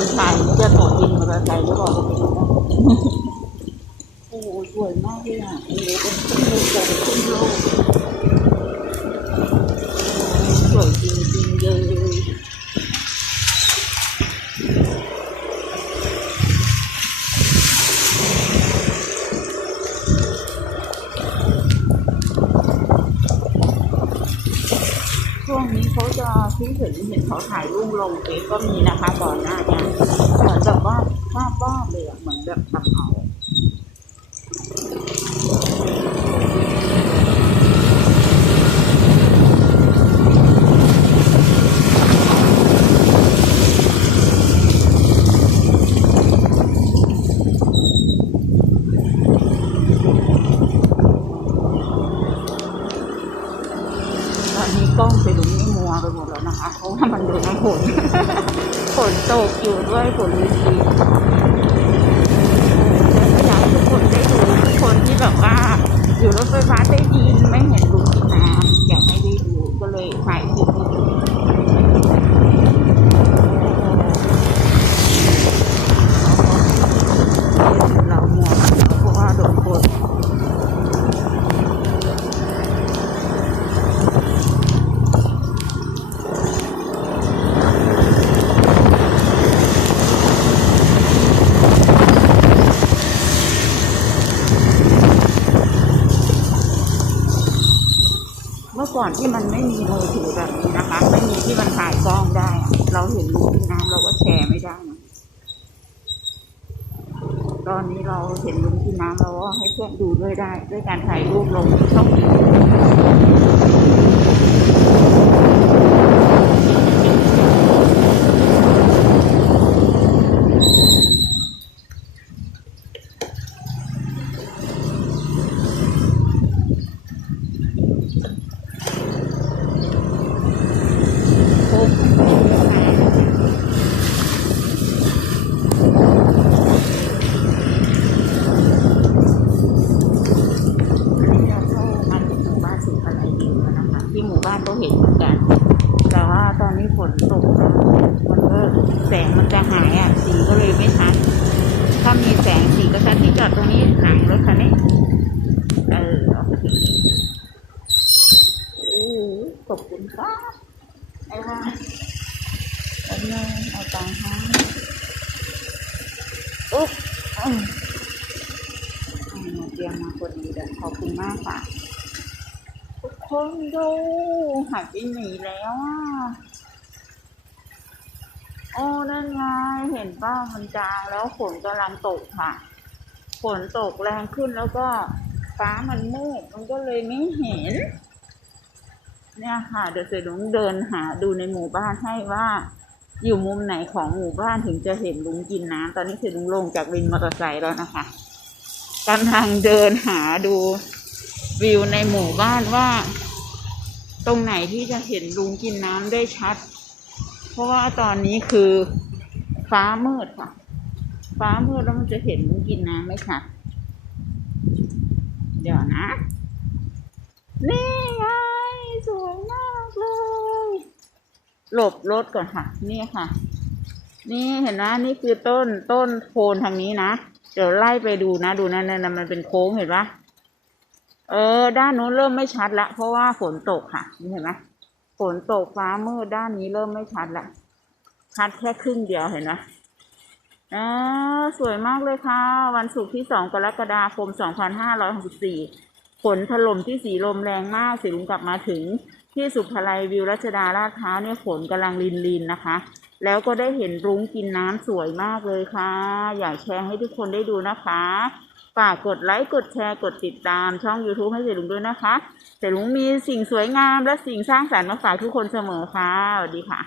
คนตายจะต่อดินมาตอร์ไซค์หรือเปล่าก็ไม่รู้นะโอ้โหสวยมากเลยอะโอ้โหเป็นครึ่งโลกเป็นครึ่งโลก ที่เห็นเห็นเขาถ่ายรูปลงเฟซก็มีนะคะก่อนหน้าเนี้เหมือนแบบว่าภาบ้าเลยอะเหมือนแบบ ตกอยู่ ก่อนที่มันไม่มีมือถือแบบนี้นะคะ ไม่มีที่มันถ่ายกล้องได้ เราเห็นรูปน้ำเราก็แชร์ไม่ได้นะตอนนี้เราเห็นลุงที่น้ำเราก็ให้เพื่อนดูด้วยได้ ด้วยการถ่ายรูปลงช่องยูทูบโค้งอันนี้เราเข้ามาถึงหมู่บ้านสุขอะไรดีแล้วนะคะ ที่หมู่บ้านก็เห็นเหมือนกัน แต่ว่าตอนนี้ฝนตกแล้วมันก็ แสงมันจะหายอะ สีก็เลยไม่ชัด ถ้ามีแสงสีก็ชัดที่จอดตรงนี้หนังรถคันนี้ เออโอเคโอ้ขอบคุณครับไอ้ว่าเอาเงินเอาตังค์ให้อุ๊บอืมอืมเตรียมมาคนดีเด้อขอบคุณมากค่ะทุกคนดูหายไปไหนแล้วอะ อ้นั่นไงเห็นป้ามันจางแล้วฝนกำลังตกค่ะ ฝนตกแรงขึ้นแล้วก็ฟ้ามันมืดมันก็เลยไม่เห็น เนี่ยค่ะ เดี๋ยวเสร็จลุงเดินหาดูในหมู่บ้านให้ว่า อยู่มุมไหนของหมู่บ้านถึงจะเห็นลุงกินน้ำตอนนี้เสร็จลุงลงจากวินมอเตอร์ไซค์แล้วนะคะกำลังเดินหาดูวิวในหมู่บ้านว่า ตรงไหนที่จะเห็นลุงกินน้ำได้ชัด ราะว่าตอนนี้คือฟ้ามืดค่ะ ฟ้ามืดแล้วมันจะเห็นลุงกินน้ำไหมคะเดี๋ยวนะ นี่ไงสวยมากเลย หลบรถก่อนค่ะ นี่ค่ะ นี่เห็นนะนี่คือต้นต้นโคนทางนี้นะ เดี๋ยวไล่ไปดูนะ ดูนั่นนั่นมันเป็นโค้งเห็นปะเออ ด้านโน้นเริ่มไม่ชัดละเพราะว่าฝนตกค่ะ นี่เห็นไหม ฝนตกฟ้ามืดด้านนี้เริ่มไม่ชัดละชัดแค่ครึ่งเดียวเห็นไหมอ่าสวยมากเลยค่ะ วันศุกร์ที่สองกรกฎาคมสองพันห้าร้อยหกสิบสี่ฝนถล่มที่สีลมแรงมากสีลุงกลับมาถึงที่สุภาลัยวิวรัชดาลาดพร้าวเนี่ยฝนกำลังลินลินนะคะ แล้วก็ได้เห็นรุ้งกินน้ำสวยมากเลยค่ะ อยากแชร์ให้ทุกคนได้ดูนะคะ ฝากกดไลค์กดแชร์กดติดตามช่อง YouTube ให้เสลุงด้วยนะคะเสลุงมีสิ่งสวยงามและสิ่งสร้างสรรค์มาฝากทุกคนเสมอค่ะสวัสดีค่ะ